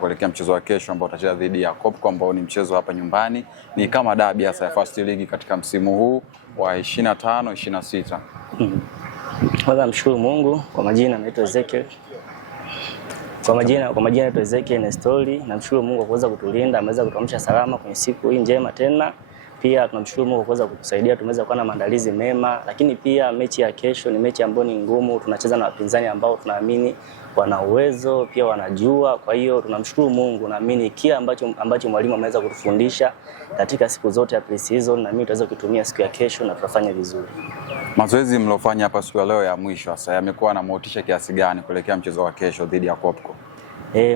kuelekea mchezo wa kesho ambao utacheza dhidi ya Kopko ambao ni mchezo hapa nyumbani, ni kama dabi hasa ya First League katika msimu huu wa 25-26. Kwanza mshukuru Mungu. Kwa majina naitwa Ezekiel. Kwa majina naitwa Ezekiel Nestori. Namshukuru Mungu kwa kuweza kutulinda, ameweza kutuamsha salama kwenye siku hii njema tena. Pia tunamshukuru Mungu kwa kuweza kutusaidia, tumeweza kuwa na maandalizi mema, lakini pia mechi ya kesho ni mechi ambayo ni ngumu. Tunacheza na wapinzani ambao tunaamini wana uwezo, pia wanajua. Kwa hiyo tunamshukuru Mungu, naamini kile ambacho mwalimu ameweza kutufundisha katika siku zote ya pre-season, na mimi tutaweza kutumia siku ya kesho na tutafanya vizuri. Mazoezi mlofanya hapa siku ya leo ya mwisho sasa yamekuwa na motisha kiasi gani kuelekea mchezo wa kesho dhidi ya Kopko?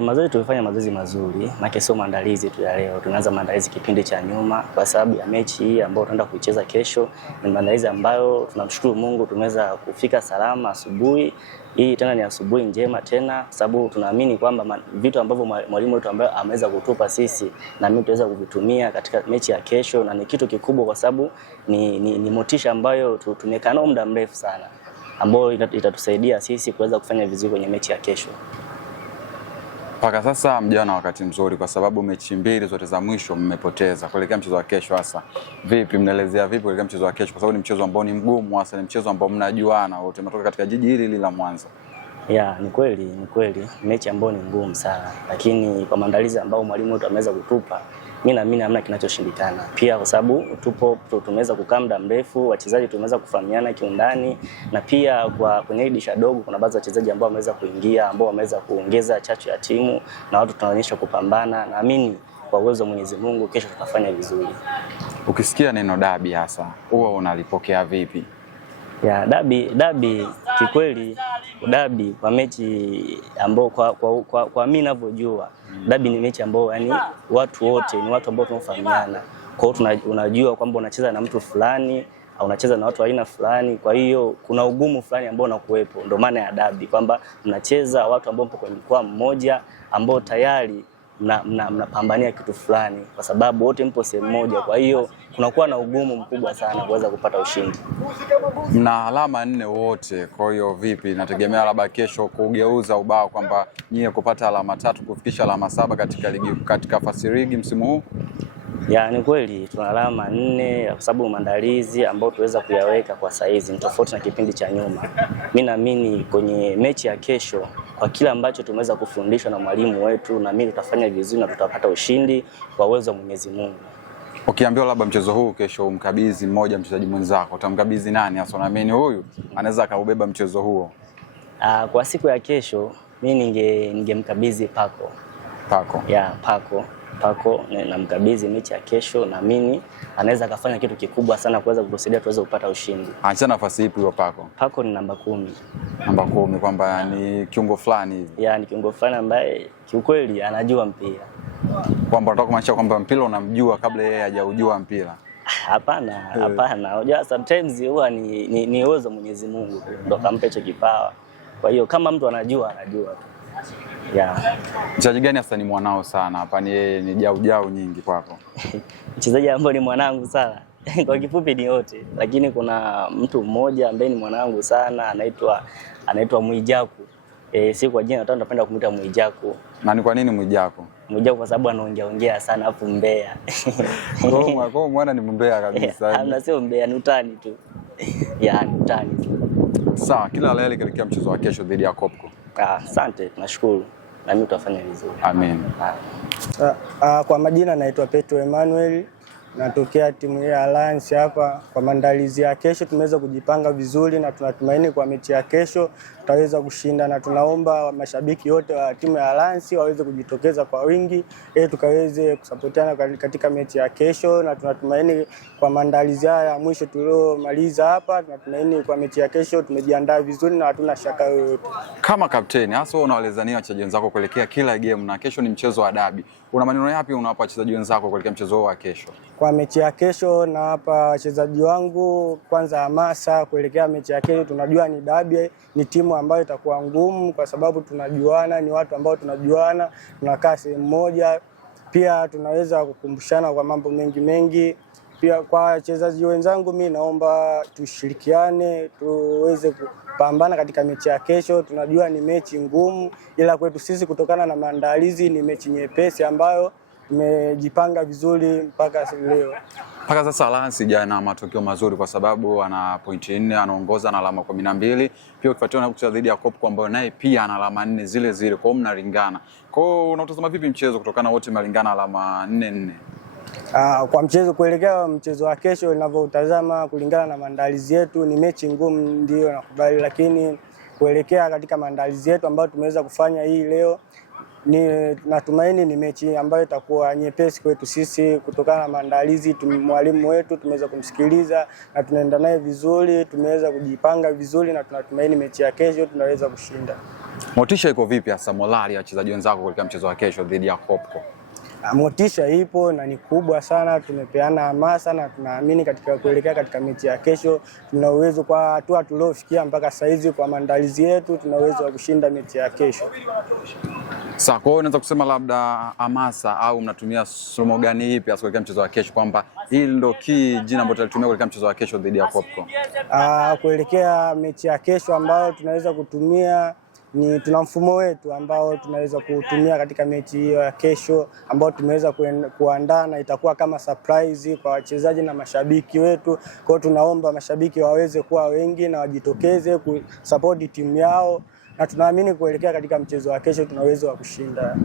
Mazoezi tumefanya mazoezi mazuri, maana sio maandalizi tu ya leo. Tunaanza maandalizi kipindi cha nyuma kwa sababu ya mechi hii ambayo tunaenda kuicheza kesho. Ni maandalizi ambayo tunamshukuru Mungu tumeweza kufika salama asubuhi. Hii tena ni asubuhi njema tena, sababu tunaamini kwamba vitu ambavyo mwalimu wetu ambaye ameweza kutupa sisi na mimi tutaweza kuvitumia katika mechi ya kesho, na ni kitu kikubwa kwa sababu ni motisha ambayo tumekaa nao muda mrefu sana, ambayo itatusaidia sisi kuweza kufanya vizuri kwenye mechi ya kesho. Mpaka sasa mjawa na wakati mzuri kwa sababu mechi mbili zote za mwisho mmepoteza. Kuelekea mchezo wa kesho hasa vipi, mnaelezea vipi kuelekea mchezo wa kesho, kwa sababu ni mchezo ambao ni mgumu, hasa ni mchezo ambao mnajuana wote, mnatoka katika jiji hili la Mwanza? Ni kweli mechi ambayo ni ngumu sana, lakini kwa maandalizi ambayo mwalimu wetu ameweza kutupa, mimi naamini hamna kinachoshindikana. Pia kwa sababu tumeweza kukaa muda mrefu, wachezaji tumeweza kufahamiana kiundani, na pia kwenye dirisha dogo kuna baadhi ya wachezaji ambao wameweza kuingia, ambao wameweza kuongeza chachu ya timu, na watu tunaonyesha kupambana. Naamini kwa uwezo wa Mwenyezi Mungu kesho tutafanya vizuri. Ukisikia neno dabi hasa huwa unalipokea vipi? Dabi kikweli, dabi kwa mechi ambao kwa mimi ninavyojua, dabi ni mechi ambao yani watu wote ni watu ambao tunafahamiana. Kwa hiyo unajua kwamba unacheza na mtu fulani au unacheza na watu aina fulani, kwa hiyo kuna ugumu fulani ambao unakuwepo. Ndio maana ya dabi, kwamba mnacheza watu ambao mpo kwenye mkoa mmoja, ambao tayari mnapambania kitu fulani, kwa sababu wote mpo sehemu moja. Kwa hiyo kunakuwa na ugumu mkubwa sana kuweza kupata ushindi. Mna alama 4 wote, kwa hiyo vipi, nategemea labda kesho kugeuza ubao kwamba nyie kupata alama 3 kufikisha alama 7 katika ligi, katika First League msimu huu? Ni kweli tuna alama 4 kwa sababu maandalizi ambayo tuweza kuyaweka kwa saizi ni tofauti na kipindi cha nyuma. Mimi naamini kwenye mechi ya kesho, kwa kila ambacho tumeweza kufundishwa na mwalimu wetu, na mimi tutafanya vizuri na tutapata ushindi kwa uwezo wa Mwenyezi Mungu. Ukiambiwa labda mchezo huu kesho umkabidhi mmoja mchezaji mwenzako, utamkabidhi nani hasa? Naamini huyu anaweza akaubeba mchezo huo. Kwa siku ya kesho mimi ningemkabidhi Pako. Pako na mkabidhi mechi ya kesho, na mimi anaweza akafanya kitu kikubwa sana kuweza kutusaidia tuweze kupata ushindi. Anacheza nafasi ipi huyo Pako? Pako ni namba 10. Namba 10, kwamba ni kiungo fulani hivi. Ni kiungo fulani ambaye kiukweli anajua mpira. Kwamba unataka kumaanisha kwamba mpira unamjua kabla yeye hajaujua mpira? Hapana. Unajua sometimes huwa ni uwezo wa Mwenyezi Mungu ndio kampa hicho kipawa. Kwa hiyo kama mtu anajua tu. Mchezaji gani hasa ni mwanao sana hapa, ni jau nyingi kwako? Mchezaji ambaye ni mwanangu sana kwa kifupi ni wote, lakini kuna mtu mmoja ambaye ni mwanangu sana, anaitwa Mwijaku. Si kwa jina nataka napenda kumuita Mwijaku. Na ni kwa nini Mwijaku? Mwijaku kwa sababu anaongea sana afu mbea. Kwa mwana ni mbea kabisa. Hamna, sio mbea, ni utani tu. Ni utani tu. Sawa, kila la heri katika mchezo wa kesho dhidi ya Kopko. Asante, nashukuru. Na mimi tutafanya vizuri. Amen. Kwa majina naitwa Petro Emmanuel, natokea timu ya Alliance hapa. Kwa maandalizi ya kesho tumeweza kujipanga vizuri na tunatumaini kwa mechi ya kesho tutaweza kushinda, na tunaomba mashabiki wote wa timu ya Alliance waweze kujitokeza kwa wingi ili tukaweze kusapotiana katika mechi ya kesho, na tunatumaini kwa maandalizi haya ya mwisho tuliomaliza hapa, tunatumaini kwa mechi ya kesho tumejiandaa vizuri na hatuna shaka yoyote. Kama kapteni hasa unawaelezania wachezaji wenzako kuelekea kila game, na kesho ni mchezo wa dabi, una maneno yapi unawapa wachezaji wenzako kuelekea mchezo wa kesho? Kwa mechi ya kesho nawapa wachezaji wangu kwanza hamasa kuelekea mechi ya kesho. Tunajua ni dabi, ni timu ambayo itakuwa ngumu kwa sababu tunajuana, ni watu ambao tunajuana, tunakaa sehemu moja. Pia tunaweza kukumbushana kwa mambo mengi. pia kwa wachezaji wenzangu, mimi naomba tushirikiane, tuweze kupambana katika mechi ya kesho. Tunajua ni mechi ngumu, ila kwetu sisi kutokana na maandalizi ni mechi nyepesi ambayo tumejipanga vizuri mpaka leo. Mpaka sasa Alliance jana matokeo mazuri kwa sababu ana pointi 4, anaongoza na alama 12. Pia ukifuatiwa na kucheza dhidi ya Kopko ambayo naye pia ana alama 4 zile zile. Kwa hiyo mnalingana. Kwa hiyo unatazama vipi mchezo kutokana wote mnalingana alama 4-4? Kwa mchezo kuelekea mchezo wa kesho ninavyotazama kulingana na maandalizi yetu ni mechi ngumu, ndio nakubali, lakini kuelekea katika maandalizi yetu ambayo tumeweza kufanya hii leo natumaini ni mechi ambayo itakuwa nyepesi kwetu sisi kutokana na maandalizi. Mwalimu wetu tumeweza kumsikiliza na tunaenda naye vizuri, tumeweza kujipanga vizuri na tunatumaini mechi ya kesho tunaweza kushinda. Motisha iko vipi hasa morali ya wachezaji wenzako katika mchezo wa kesho dhidi ya Kopko? Motisha ipo na ni kubwa sana, tumepeana hamasa na tunaamini katika kuelekea katika mechi ya kesho tuna uwezo, kwa hatua tuliofikia mpaka sasa hivi kwa maandalizi yetu tuna uwezo wa kushinda mechi ya kesho. Sasa kwa hiyo unaweza kusema labda hamasa au mnatumia somo gani ipi hasa kuelekea mchezo wa kesho, kwamba hili ndio jina ambalo tutalitumia kuelekea mchezo wa kesho dhidi ya Kopko? Kuelekea mechi ya kesho ambayo tunaweza kutumia tuna mfumo wetu ambao tunaweza kutumia katika mechi hiyo ya kesho ambao tumeweza kuandaa na itakuwa kama surprise kwa wachezaji na mashabiki wetu. Kwa hiyo tunaomba mashabiki waweze kuwa wengi na wajitokeze kusupport timu yao na tunaamini kuelekea katika mchezo wa kesho tuna uwezo wa kushinda.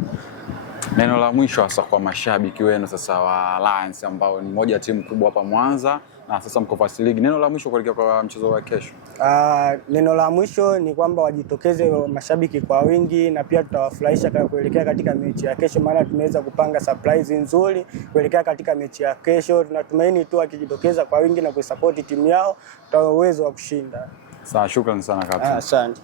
Neno la mwisho hasa kwa mashabiki wenu sasa wa Alliance ambao ni moja timu kubwa hapa Mwanza na sasa mko First League, neno la mwisho kuelekea kwa mchezo wa kesho? Neno la mwisho ni kwamba wajitokeze mashabiki kwa wingi na pia tutawafurahisha kuelekea katika mechi ya kesho, maana tumeweza kupanga surprise nzuri kuelekea katika mechi ya kesho. Tunatumaini tu wakijitokeza kwa wingi na kuisupport timu yao tuna uwezo wa kushinda. Sawa, shukrani sana kapteni. Asante.